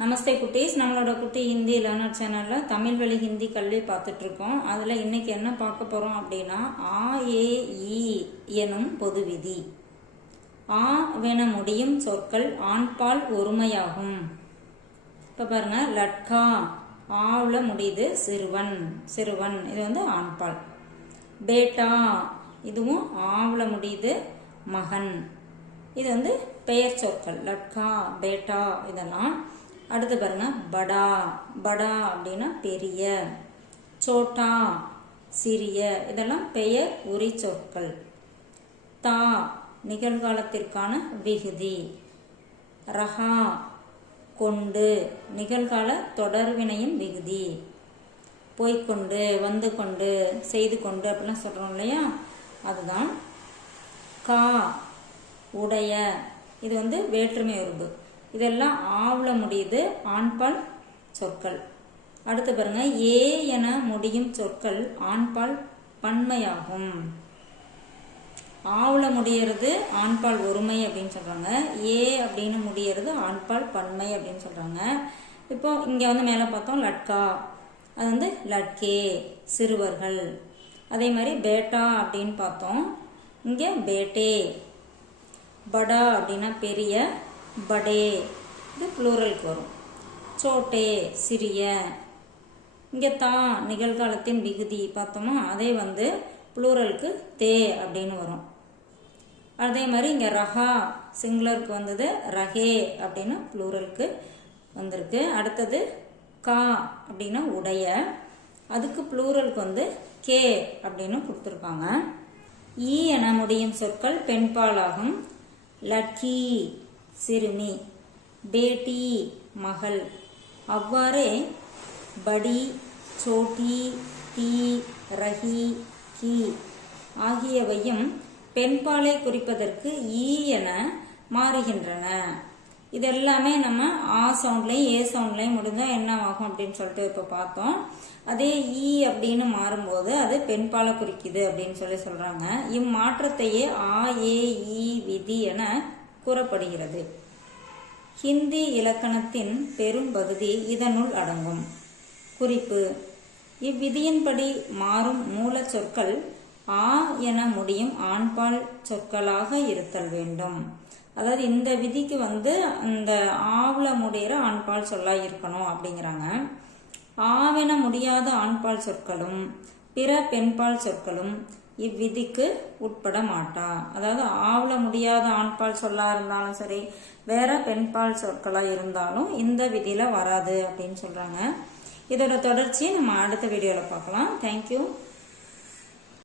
நமஸ்தே குட்டீஸ். நம்மளோட குட்டி ஹிந்தி லேர்னர் சேனலில் தமிழ் வழி ஹிந்தி கல்வி பார்த்துட்ருக்கோம். அதில் இன்னைக்கு என்ன பார்க்க போகிறோம் அப்படின்னா ஆ ஏ எனும் பொது விதி. ஆ வென முடியும் சொற்கள் ஆண்பால் ஒருமையாகும். இப்போ பாருங்கள் லட்கா ஆவில் முடியுது சிறுவன் சிறுவன். இது வந்து ஆண்பால் பேட்டா இதுவும் ஆவில் முடியுது மகன். இது வந்து பெயர் சொற்கள். லட்கா பேட்டா இதெல்லாம் அடுத்து பாருங்க படா. படா அப்படின்னா பெரிய. சோட்டா சிறிய. இதெல்லாம் பெயர் உரி சொற்கள் தா நிகழ்காலத்திற்கான விகுதி. ரஹா கொண்டு. நிகழ்கால தொடர்வினையின் விகுதி. போய்க்கொண்டு வந்து கொண்டு செய்து கொண்டு அப்படிலாம் சொல்கிறோம் இல்லையா? அதுதான் கா உடைய. இது வந்து வேற்றுமை உருபு இதெல்லாம் ஆவில் முடியுது ஆண்பால் சொற்கள். அடுத்து பாருங்க ஏ என முடியும் சொற்கள் ஆண்பால் பன்மையாகும். ஆவில் முடியறது ஆண்பால் ஒருமை அப்படின்னு சொல்றாங்க. ஏ அப்படின்னு முடியறது ஆண்பால் பன்மை அப்படின்னு சொல்றாங்க. இப்போ இங்க வந்து மேல பார்த்தோம் லட்கா. அது வந்து லட்கே சிறுவர்கள். அதே மாதிரி பேட்டா அப்படின்னு பார்த்தோம். இங்கே பேட்டே. படா அப்படின்னா பெரிய படே. இது ப்ளூரலுக்கு வரும். சோட்டே சிறிய. இங்கே தான் நிகழ்காலத்தின் விகுதி பார்த்தோமா? அதே வந்து ப்ளூரலுக்கு தே அப்படின்னு வரும். அதே மாதிரி இங்கே ரஹா சிங்குலருக்கு வந்தது ரஹே அப்படின்னு ப்ளூரலுக்கு வந்திருக்கு. அடுத்தது கா அப்படின்னா உடைய. அதுக்கு ப்ளூரலுக்கு வந்து கே அப்படின்னு கொடுத்துருக்காங்க ஈ என முடியும் சொற்கள் பெண்பாலாகும். லட்கி சிறுமி பேட்டி மகள். அவ்வாறே படி சோட்டி தீ ரஹி கி ஆகியவையும் பெண்பாலை குறிப்பதற்கு ஈ என மாறுகின்றன. இதெல்லாமே நம்ம ஆ சவுண்ட்லையும் ஏ சவுண்ட்லையும் முடிஞ்சால் என்ன ஆகும் அப்படின்னு சொல்லிட்டு இப்போ பார்த்தோம். அதே ஈ அப்படின்னு மாறும்போது அது பெண்பாலை குறிக்குது அப்படின்னு சொல்லி சொல்கிறாங்க இம்மாற்றத்தையே ஆ ஏ ஈ விதி என கூறப்படுகிறது. ஹிந்தி இலக்கணத்தின் பெரும் பகுதி இதனுள் அடங்கும். குறிப்பு இவ்விதியின்படி மாறும் மூல சொற்கள் ஆ என முடியும் ஆண்பால் சொற்களாக இருத்தல் வேண்டும். அதாவது இந்த விதிக்கு வந்து அந்த ஆவுல முடிகிற ஆண்பால் சொல்லா இருக்கணும் அப்படிங்கிறாங்க. ஆவென முடியாத ஆண்பால் சொற்களும் பிற பெண்பால் சொற்களும் இவ்விதிக்கு உட்பட மாட்டா. அதாவது ஆவல முடியாத ஆண்பால் சொல்லா இருந்தாலும் சரி வேற பெண்பால் சொற்களா இருந்தாலும் இந்த விதியில வராது அப்படின்னு சொல்றாங்க. இதோட தொடர்ச்சியை நம்ம அடுத்த வீடியோல பார்க்கலாம். தேங்க்யூ